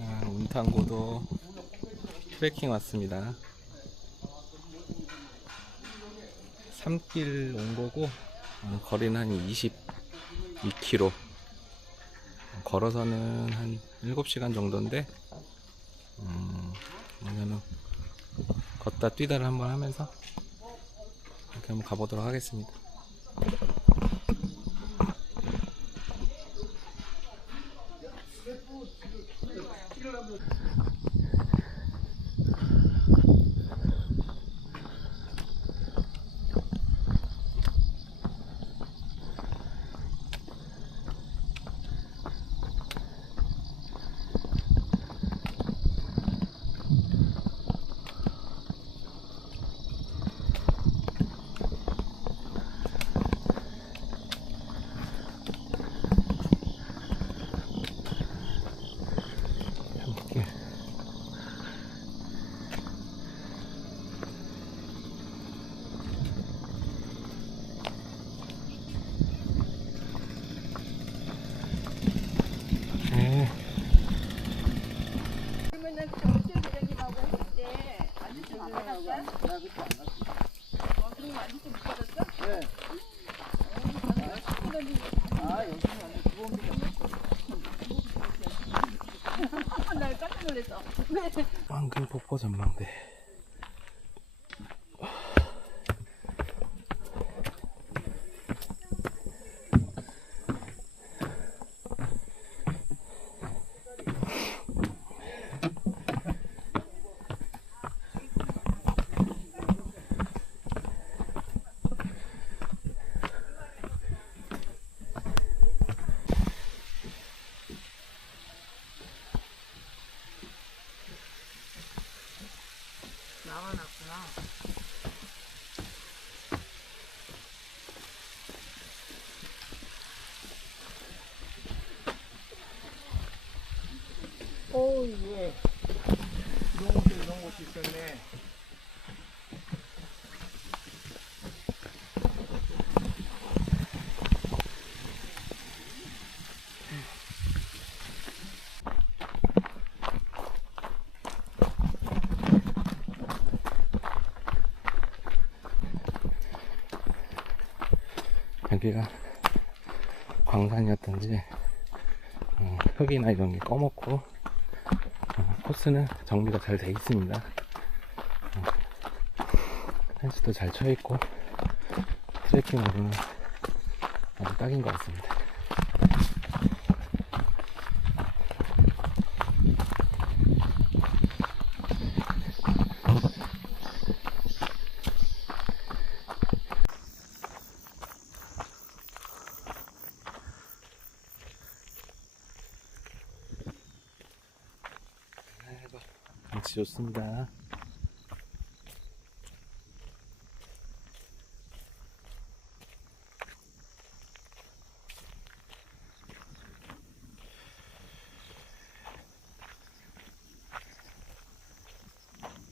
아, 운탄고도 트레킹 왔습니다. 3길 온 거고 어, 거리는 한 22km 걸어서는 한 7시간 정도인데 음, 오늘은 걷다 뛰다를 한번 하면서 이렇게 한번 가보도록 하겠습니다. 함께 네. 그러면은 정실 부장님하고 했을 때 아저씨 안 받았어요? 나 그때 안 갔어. 어, 그럼 아저씨 못 받았어? 네. 부장님이 아, 여기는 완전 기본비가 날 깜짝 놀랐어. 왜? 황금 폭포 전망대. 나와놨구나. 어우, 왜. 이런 곳에 이런 곳이 있었네. 여기가 광산이었던지 어, 흙이나 이런 게 꺼먹고 어, 코스는 정비가 잘 돼 있습니다. 어, 펜스도 잘 쳐 있고 트레킹으로는 아주 딱인 것 같습니다. 경치 좋습니다.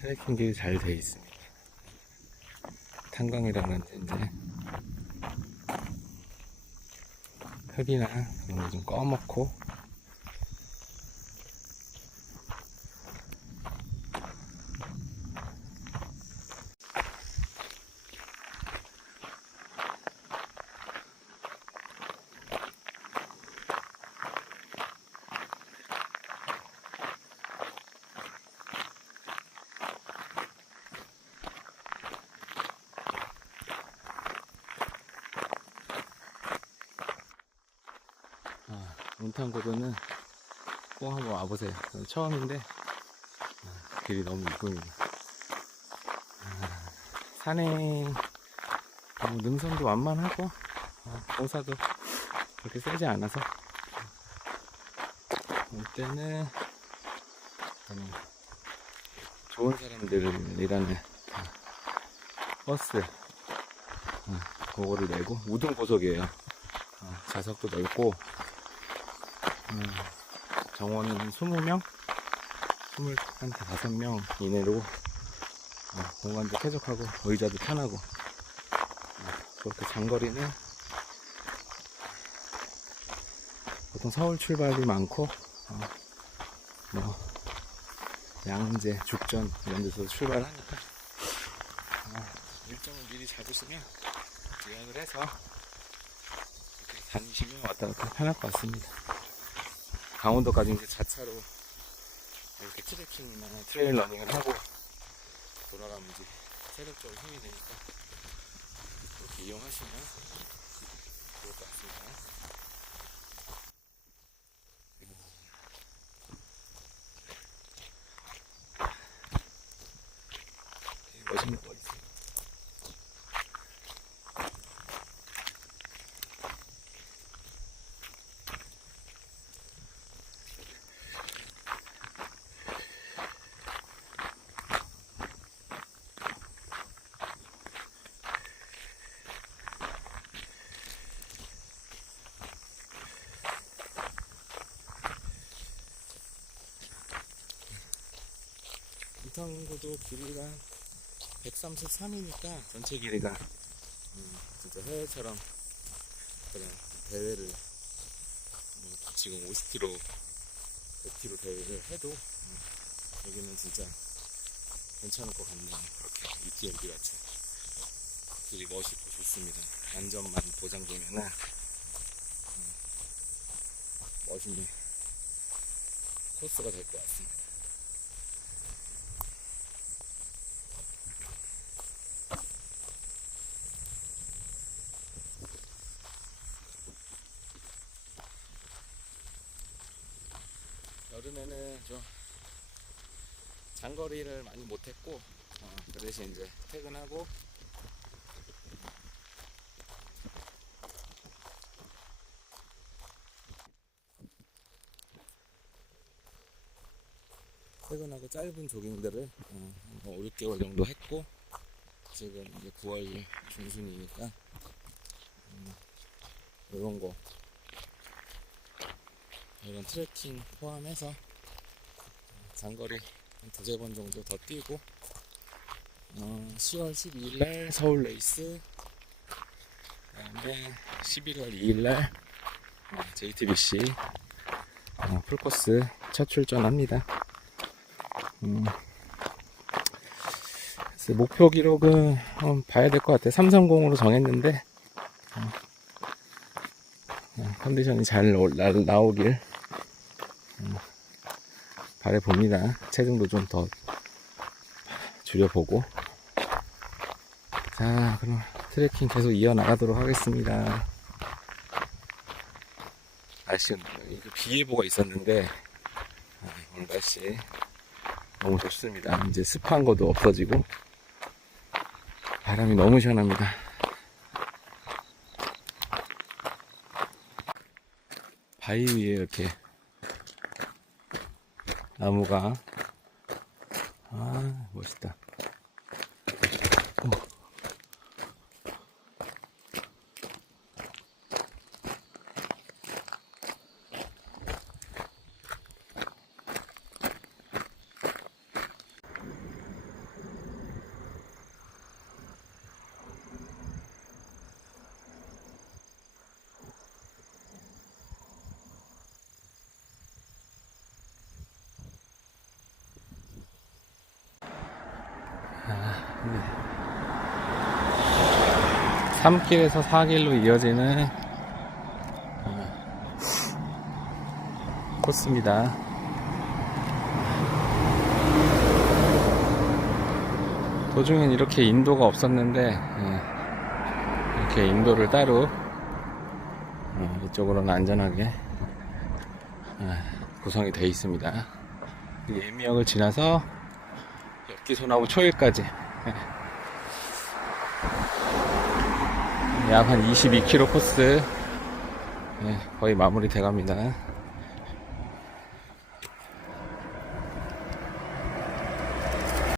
트레킹 길이 잘 돼 있습니다. 탄광이라는 이제 흙이나 이런 거 좀 꺼먹고 아, 운탄고도는 꼭 한번 와보세요. 처음인데 아, 길이 너무 이쁩니다. 아, 어, 능선도 완만하고 어, 공사도 그렇게 세지 않아서 이때는 좋은 사람들이라는 어, 버스 어, 그거를 내고 우등 고속이에요. 어, 좌석도 넓고 음, 정원은 한 20명? 25명 이내로 어, 공간도 쾌적하고 의자도 편하고 어, 그렇게 장거리는 보통 서울 출발이 많고 어, 뭐 양재, 죽전 이런 데서 출발하니까 어, 일정을 미리 잡으시면 예약을 해서 이렇게 다니시면 왔다 갔다 편할 것 같습니다. 강원도까지 이제 자차로 이렇게 트레킹이나 트레일 러닝을 하고 돌아가면 이제 체력적으로 힘이 되니까 그렇게 이용하시면 좋을 것 같습니다. 되게 멋있는 거 있어요. 이탕구도 길이가 133이니까 전체 길이가 음, 진짜 해외처럼 그런 대회를 음, 지금 50km, 100km 대회를 해도 음, 여기는 진짜 괜찮을 것 같네요. 그렇게 UTMB 같이 길이 멋있고 좋습니다. 안전만 보장되면은 음, 멋있는 코스가 될 것 같습니다. 여름에는 좀 장거리를 많이 못했고 어, 그 대신 이제 퇴근하고. 퇴근하고 짧은 조깅들을 어, 뭐 5, 6개월 정도 했고 지금 이제 9월 중순이니까 음, 이런 거 이런 트레킹 포함해서 장거리 한 두세 번 정도 더 뛰고 어, 10월 12일 날 서울 레이스 그다음에 11월 2일 날 어, JTBC 어, 풀코스 첫 출전합니다. 음, 목표 기록은 한번 봐야 될 것 같아요. 330으로 정했는데 어, 어, 컨디션이 잘 나오길 바래 봅니다. 체중도 좀 더 줄여보고. 자, 그럼 트레킹 계속 이어나가도록 하겠습니다. 날씨, 비 예보가 있었는데, 아, 오늘 날씨 너무 좋습니다. 이제 습한 것도 없어지고, 바람이 너무 시원합니다. 바위 위에 이렇게 나무가. 아 멋있다 3길에서 4길로 이어지는 코스입니다. 도중엔 이렇게 인도가 없었는데 예, 이렇게 인도를 따로 어, 이쪽으로는 안전하게 예, 구성이 되어 있습니다. 예미역을 지나서 엽기소나무 초일까지 약 한 22km 코스 네, 거의 마무리 돼갑니다.